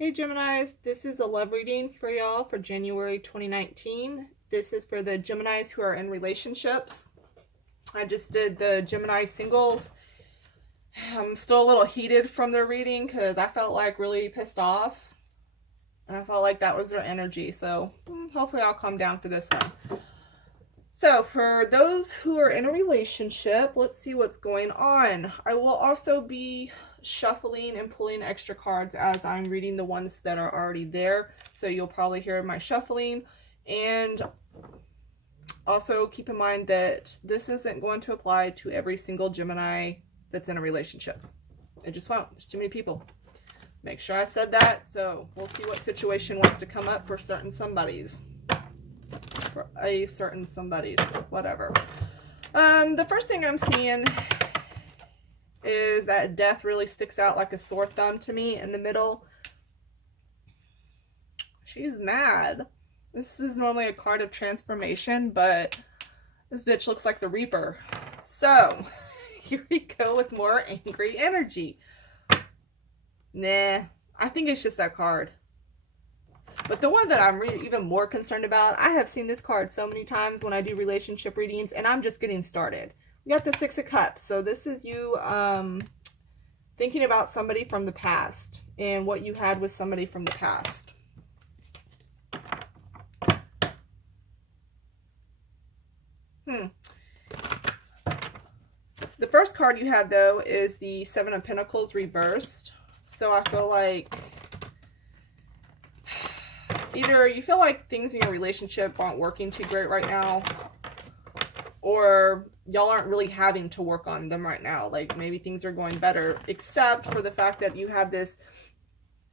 Hey Geminis, this is a love reading for y'all for January 2019. This is for the Geminis who are in relationships. I just did the Gemini singles. I'm still a little heated from their reading because I felt like really pissed off. And I felt like that was their energy. So hopefully I'll calm down for this one. So for those who are in a relationship, let's see what's going on. I will also be shuffling and pulling extra cards as I'm reading the ones that are already there. So you'll probably hear my shuffling. And also keep in mind that this isn't going to apply to every single Gemini that's in a relationship. It just won't. There's too many people. Make sure I said that. So we'll see what situation wants to come up for certain somebodies. For a certain somebody's, whatever. The first thing I'm seeing is that death really sticks out like a sore thumb to me in the middle. She's mad. This is normally a card of transformation, but this bitch looks like the Reaper. So here we go with more angry energy. Nah, I think it's just that card. But the one that I'm even more concerned about, I have seen this card so many times when I do relationship readings, and I'm just getting started. We got the Six of Cups. So this is you thinking about somebody from the past and what you had with somebody from the past. The first card you have, though, is the Seven of Pentacles reversed. So I feel like either you feel like things in your relationship aren't working too great right now, or y'all aren't really having to work on them right now. Like maybe things are going better, except for the fact that you have this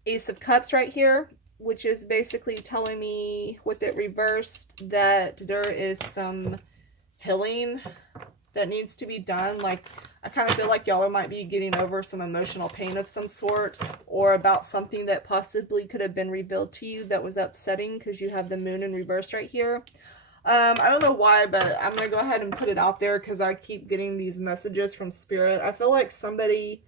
Ace of Cups right here, which is basically telling me with it reversed that there is some healing that needs to be done. Like I kind of feel like y'all might be getting over some emotional pain of some sort, or about something that possibly could have been revealed to you that was upsetting, because you have the Moon in reverse right here. I don't know why, but I'm going to go ahead and put it out there because I keep getting these messages from Spirit. I feel like somebody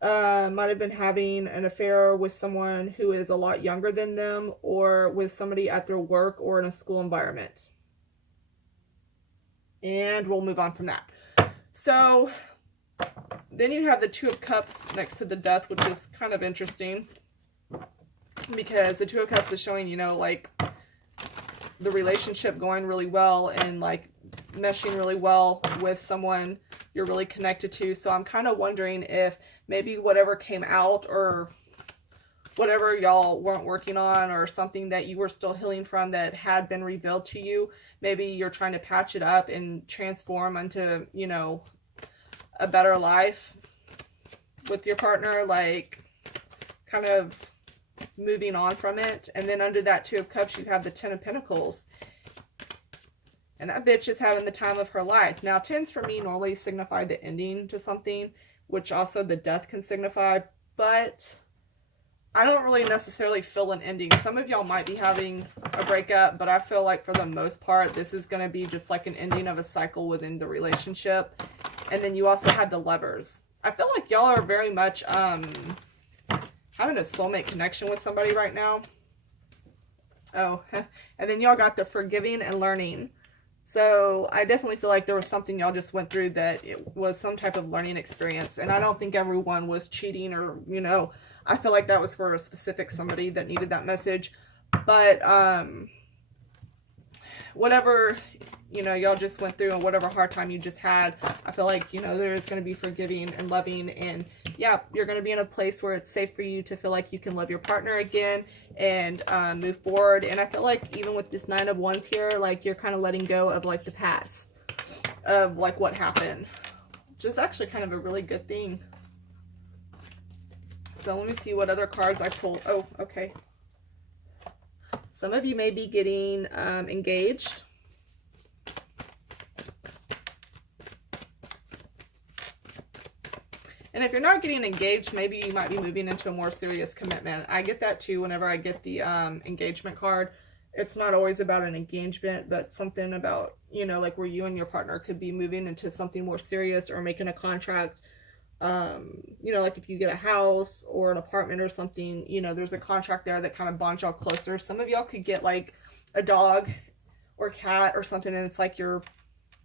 might have been having an affair with someone who is a lot younger than them, or with somebody at their work or in a school environment. And we'll move on from that. So then you have the Two of Cups next to the Death, which is kind of interesting, because the Two of Cups is showing, you know, like the relationship going really well and like meshing really well with someone you're really connected to. So I'm kind of wondering if maybe whatever came out, or whatever y'all weren't working on, or something that you were still healing from that had been revealed to you, maybe you're trying to patch it up and transform into, you know, a better life with your partner, like kind of moving on from it. And then under that Two of Cups, you have the Ten of Pentacles. And that bitch is having the time of her life. Now, tens for me normally signify the ending to something, which also the Death can signify, but I don't really necessarily feel an ending. Some of y'all might be having a breakup, but I feel like for the most part, this is going to be just like an ending of a cycle within the relationship. And then you also have the Lovers. I feel like y'all are very much having a soulmate connection with somebody right now. Oh, and then y'all got the Forgiving and Learning. So I definitely feel like there was something y'all just went through that it was some type of learning experience. And I don't think everyone was cheating, or, you know, I feel like that was for a specific somebody that needed that message. But whatever, you know, y'all just went through, and whatever hard time you just had, I feel like, you know, there's going to be forgiving and loving, and yeah, you're going to be in a place where it's safe for you to feel like you can love your partner again and move forward. And I feel like even with this Nine of Wands here, like you're kind of letting go of like the past of like what happened, which is actually kind of a really good thing. So let me see what other cards I pulled. Oh, okay. Some of you may be getting engaged. And if you're not getting engaged, maybe you might be moving into a more serious commitment. I get that too whenever I get the engagement card. It's not always about an engagement, but something about, you know, like where you and your partner could be moving into something more serious, or making a contract you know, like if you get a house or an apartment or something, you know, there's a contract there that kind of bonds y'all closer. Some of y'all could get like a dog or cat or something, and it's like your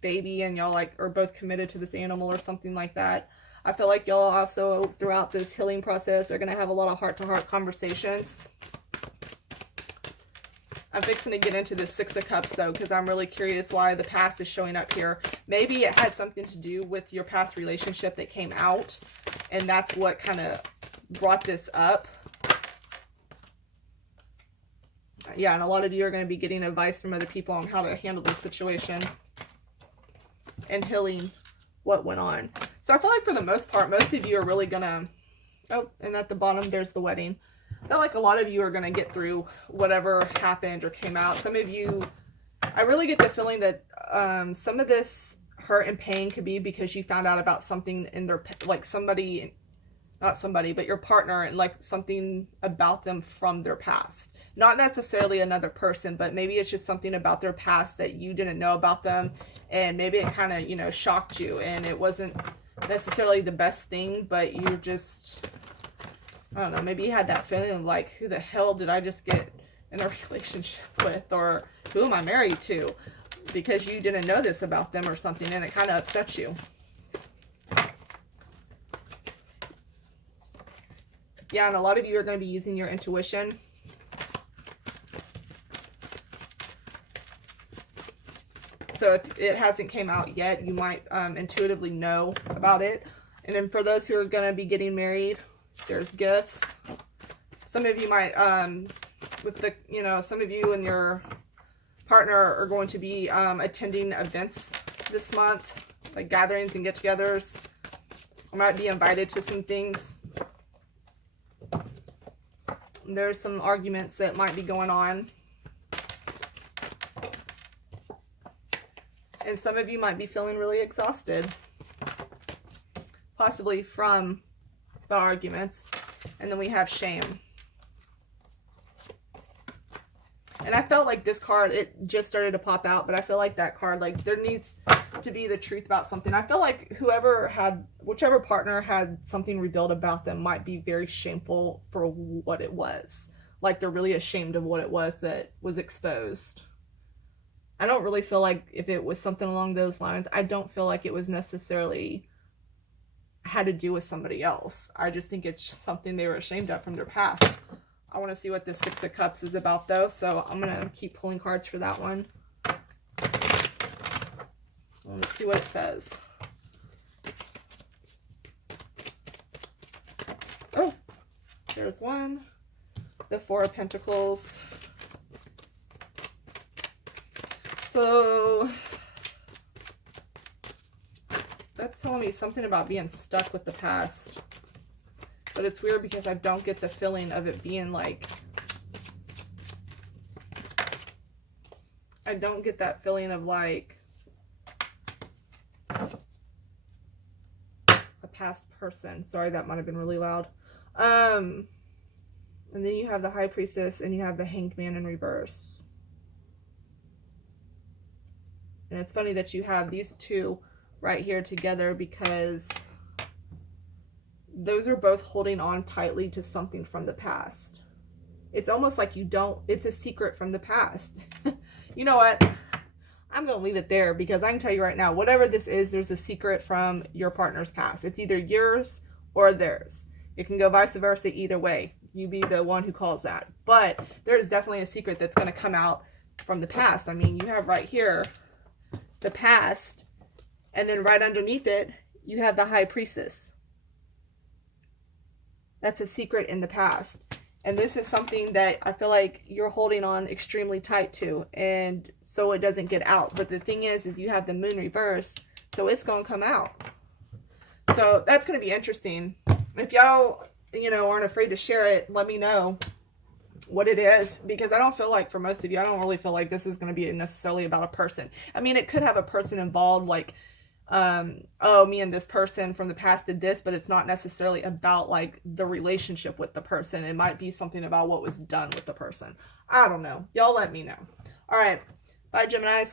baby, and y'all like are both committed to this animal or something like that. I feel like y'all also throughout this healing process are going to have a lot of heart-to-heart conversations. I'm fixing to get into the Six of Cups though, because I'm really curious why the past is showing up here. Maybe it had something to do with your past relationship that came out, and that's what kind of brought this up. Yeah, and a lot of you are going to be getting advice from other people on how to handle this situation and healing what went on. So I feel like for the most part, most of you are really going to... Oh, and at the bottom, there's the wedding. I feel like a lot of you are going to get through whatever happened or came out. Some of you, I really get the feeling that some of this hurt and pain could be because you found out about something in their, like somebody, not somebody, but your partner, and like something about them from their past. Not necessarily another person, but maybe it's just something about their past that you didn't know about them. And maybe it kind of, you know, shocked you, and it wasn't necessarily the best thing, but you just... I don't know, maybe you had that feeling of like, who the hell did I just get in a relationship with, or who am I married to? Because you didn't know this about them or something, and it kind of upsets you. Yeah, and a lot of you are going to be using your intuition. So if it hasn't came out yet, you might intuitively know about it. And then for those who are going to be getting married, there's gifts. Some of you might, with the, you know, some of you and your partner are going to be attending events this month, like gatherings and get-togethers. I might be invited to some things. There's some arguments that might be going on. And some of you might be feeling really exhausted, possibly from the arguments. And then we have shame. And I felt like this card, it just started to pop out, but I feel like that card, like there needs to be the truth about something. I feel like whichever partner had something revealed about them might be very shameful for what it was. Like they're really ashamed of what it was that was exposed. I don't really feel like if it was something along those lines, I don't feel like it was necessarily had to do with somebody else. I just think it's something they were ashamed of from their past. I want to see what this Six of Cups is about though, so I'm going to keep pulling cards for that one. Let's see what it says. Oh, there's one. The Four of Pentacles. So that's telling me something about being stuck with the past. But it's weird because I don't get the feeling of it being like... I don't get that feeling of like a past person. Sorry, that might have been really loud. And then you have the High Priestess and you have the Hanged Man in reverse. And it's funny that you have these two right here together because those are both holding on tightly to something from the past. It's almost like it's a secret from the past. You know what? I'm going to leave it there because I can tell you right now, whatever this is, there's a secret from your partner's past. It's either yours or theirs. It can go vice versa either way. You be the one who calls that. But there is definitely a secret that's going to come out from the past. I mean, you have right here the past, and then right underneath it, you have the High Priestess. That's a secret in the past. And this is something that I feel like you're holding on extremely tight to, and so it doesn't get out. But the thing is you have the Moon reversed, so it's going to come out. So that's going to be interesting. If y'all, aren't afraid to share it, let me know what it is, because I don't feel like, for most of you, I don't really feel like this is going to be necessarily about a person. I mean, it could have a person involved, like, oh, me and this person from the past did this, but it's not necessarily about like the relationship with the person. It might be something about what was done with the person. I don't know. Y'all let me know. All right. Bye, Geminis.